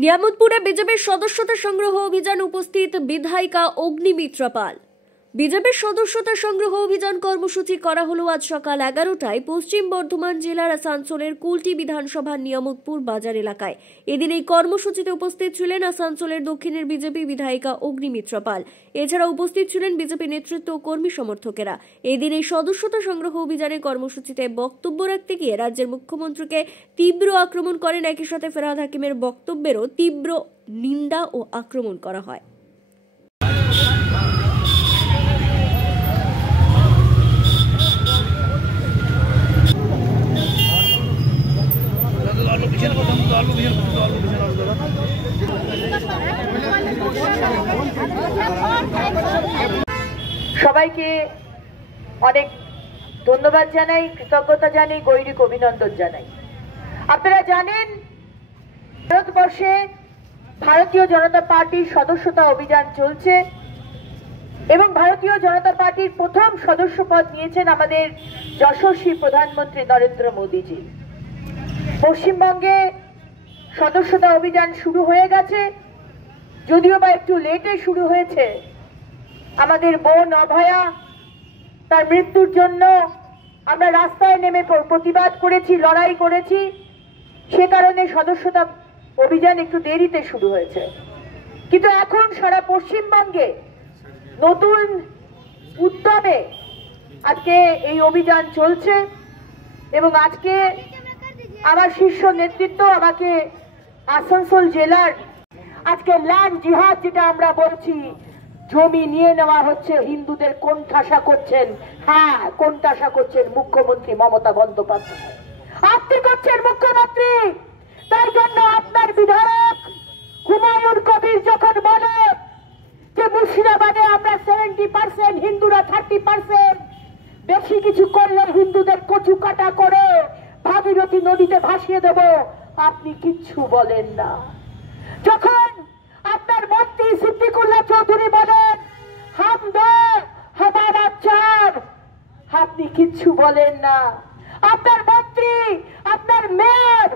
নিয়ামতপুরে বিজেপির সদস্যতা সংগ্রহ অভিযান উপস্থিত বিধায়িকা অগ্নিমিত্রা পাল। বিজেপির সদস্যতা সংগ্রহ অভিযান কর্মসূচি করা হলো আজ সকাল 11টায় পশ্চিম বর্ধমান জেলার আসানসোলের কুলটি বিধানসভার নিয়ামতপুর বাজার এলাকায়। এদিন এই কর্মসূচিতে উপস্থিত ছিলেন আসানসোলের দক্ষিণের বিজেপি বিধায়িকা অগ্নিমিত্রা পাল। এছাড়া উপস্থিত ছিলেন বিজেপি নেতৃত্ব ও কর্মী সমর্থকেরা। এদিন এই সদস্যতা সংগ্রহ অভিযানের কর্মসূচিতে বক্তব্য রাখতে গিয়ে রাজ্যের মুখ্যমন্ত্রীকে তীব্র আক্রমণ করেন। একই সাথে ফেরহাদ হাকিমের বক্তব্যেরও তীব্র নিন্দা ও আক্রমণ করা হয়। সবাইকে অনেক ধন্যবাদ জানাই, কৃতজ্ঞতা জানাই, গৈরিক অভিনন্দন জানাই। আপনারা জানেন ভারতবর্ষে ভারতীয় জনতা পার্টির সদস্যতা অভিযান চলছে এবং ভারতীয় জনতা পার্টির প্রথম সদস্য পদ নিয়েছেন আমাদের যশস্বী প্রধানমন্ত্রী নরেন্দ্র মোদীজি। পশ্চিমবঙ্গে সদস্যতা অভিযান শুরু হয়ে গেছে, যদিও বা একটু লেটে শুরু হয়েছে। আমাদের বোন অভয়া, তার মৃত্যুর জন্য আমরা রাস্তায় নেমে প্রতিবাদ করেছি, লড়াই করেছি, সে কারণে সদস্যতা অভিযান একটু দেরিতে শুরু হয়েছে। কিন্তু এখন সারা পশ্চিমবঙ্গে নতুন উদ্যমে আজকে এই অভিযান চলছে এবং আজকে আমার শীর্ষ নেতৃত্ব আমাকে আসানসোল জেলার আজকে ল্যান্ড জিহাদ যেটা আমরা বলছি, জমি নিয়ে নেওয়া হচ্ছে, হিন্দুদের কোণঠাসা করছেন, হ্যাঁ কোণঠাসা করছেন মুখ্যমন্ত্রী মমতা বন্দ্যোপাধ্যায়, আপনি করছেন মুখ্যমন্ত্রী। তাই জন্য আপনার বিধায়ক হুমায়ুন কবির যখন বলে যে মুর্শিদাবাদে আমরা 70%, হিন্দুরা 30%, বেশি কিছু করলে হিন্দুদের কচু কাটা করে ভাগীরথী নদীতে ভাসিয়ে দেব, আপনি কিচ্ছু বলেন না। যখন আপনার মন্ত্রী সিদ্দিকুল্লাহ চৌধুরী বলেন হাম দো হামারা চার, আপনি কিচ্ছু বলেন না। আপনার মন্ত্রী, আপনার মেয়র,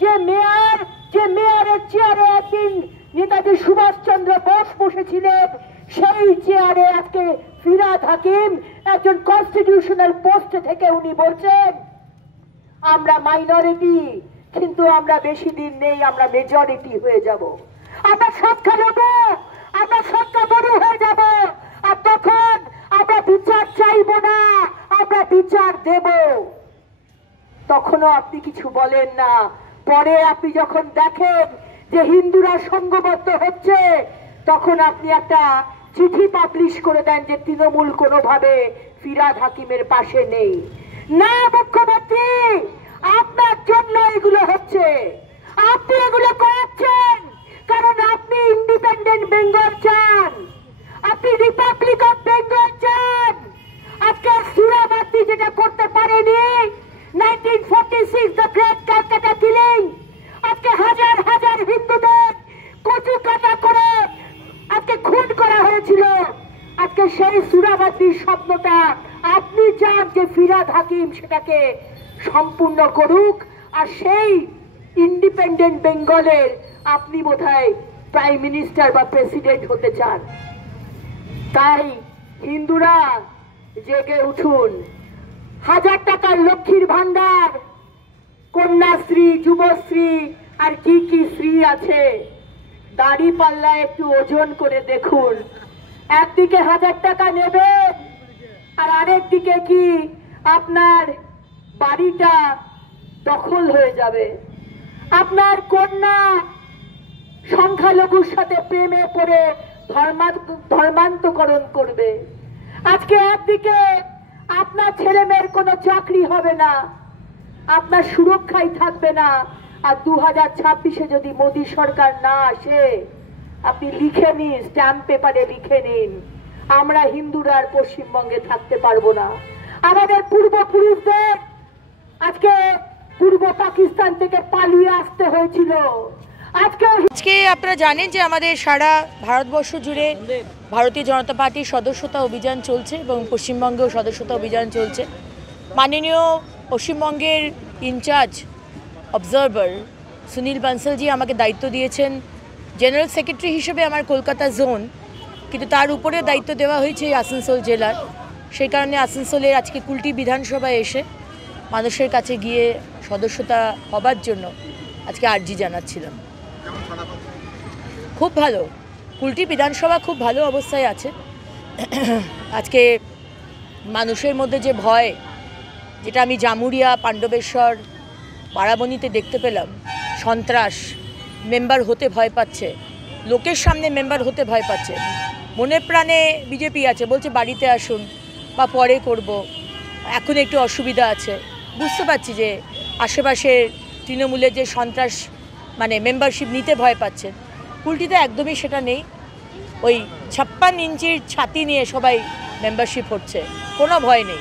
যে মেয়রের চেয়ারে একদিন নেতাজি সুভাষচন্দ্র বোস বসেছিলেন, সেই চেয়ারে আজকে ফিরহাদ হাকিম একজন কনস্টিটিউশনাল পোস্ট থেকে উনি বলছেন আমরা মাইনরিটি, কিন্তু আমরা বেশি দিন নেই, আমরা মেজরিটি হয়ে যাব, আমরা সংখ্যালঘু, আমরা সংখ্যাগুরু হয়ে যাব, আর তখন আমরা বিচার চাইব না, আমরা বিচার দেব। তখনও আপনি কিছু বলেন না। পরে আপনি যখন দেখেন যে হিন্দুরা সংঘবদ্ধ হচ্ছে, তখন আপনি একটা চিঠি পাবলিশ করে দেন যে তৃণমূল কোনোভাবে ফিরহাদ হাকিমের পাশে নেই। না মুখ্যমন্ত্রী, আপনার জন্য এগুলো হচ্ছে, আপনি এগুলো করাচ্ছেন কারণ আপনি ইন্ডিপেন্ডেন্ট বেঙ্গল চান, আপনি রিপাবলিক অফ বেঙ্গল চান। আজকে সুরাবাদী যেটা করতে পারেনি 1946 দ্য গ্রেট ক্যালকাটা কিলিং, আজকে হাজার হাজার হিন্দুদের কচু কাটা করে আজকে খুন করা হয়েছিল, আজকে সেই সুরাবাদীর স্বপ্নটা আপনি চান যে ফিরহাদ হাকিম সেটাকে সম্পূর্ণ করুক, আর সেই ইন্ডিপেন্ডেন্ট বেঙ্গলের আপনি বোধহয় প্রাইম মিনিস্টার বা প্রেসিডেন্ট হতে চান। তাই হিন্দুরা জেগে উঠুন। 1000 টাকার লক্ষ্মীর ভান্ডার, কন্যাশ্রী, যুবশ্রী আর কি কি শ্রী আছে, দাড়ি পাল্লা একটু ওজন করে দেখুন। একদিকে 1000 টাকা নেবেন আর আরেক দিকে কি আপনার বাড়িটা দখল হয়ে যাবে, আপনার কন্যা সংখ্যালঘুর সাথে প্রেমে পড়ে ধর্মান্তকরণ করবে। আজকে একদিকে আপনার ছেলে মেয়ের কোনো চাকরি হবে না, আপনার সুরক্ষাই থাকবে না, আর 2026-এ যদি মোদী সরকার না আসে, আপনি লিখে নিন, স্ট্যাম্প পেপারে লিখে নিন, আমরা হিন্দুরা আর পশ্চিমবঙ্গে থাকতে পারবো না। আমাদের পূর্বপুরুষদের আজকে পূর্ব পাকিস্তান থেকে পালিয়ে আসতে হয়েছিল। আজকে আপনারা জানেন যে আমাদের সারা ভারতবর্ষ জুড়ে ভারতীয় জনতা পার্টির সদস্যতা অভিযান চলছে এবং পশ্চিমবঙ্গেও সদস্যতা অভিযান চলছে। মাননীয় পশ্চিমবঙ্গের ইনচার্জ অবজারভার সুনীল বানসালজি আমাকে দায়িত্ব দিয়েছেন জেনারেল সেক্রেটারি হিসেবে আমার কলকাতা জোন, কিন্তু তার উপরে দায়িত্ব দেওয়া হয়েছে আসানসোল জেলার। সেই কারণে আসানসোলের আজকে কুলটি বিধানসভায় এসে মানুষের কাছে গিয়ে সদস্যতা হবার জন্য আজকে আর্জি জানাচ্ছিলাম। খুব ভালো, কুলটি বিধানসভা খুব ভালো অবস্থায় আছে। আজকে মানুষের মধ্যে যে ভয়, যেটা আমি জামুরিয়া, পাণ্ডবেশ্বর, বারাবণীতে দেখতে পেলাম, সন্ত্রাস, মেম্বার হতে ভয় পাচ্ছে, লোকের সামনে মেম্বার হতে ভয় পাচ্ছে, মনে প্রাণে বিজেপি আছে, বলছে বাড়িতে আসুন বা পরে করব, এখন একটু অসুবিধা আছে। বুঝতে পারছি যে আশেপাশের তৃণমূলের যে সন্ত্রাস, মানে মেম্বারশিপ নিতে ভয় পাচ্ছেন, কুলটিতে একদমই সেটা নেই। ওই 56 ইঞ্চির ছাতি নিয়ে সবাই মেম্বারশিপ হচ্ছে, কোনো ভয় নেই।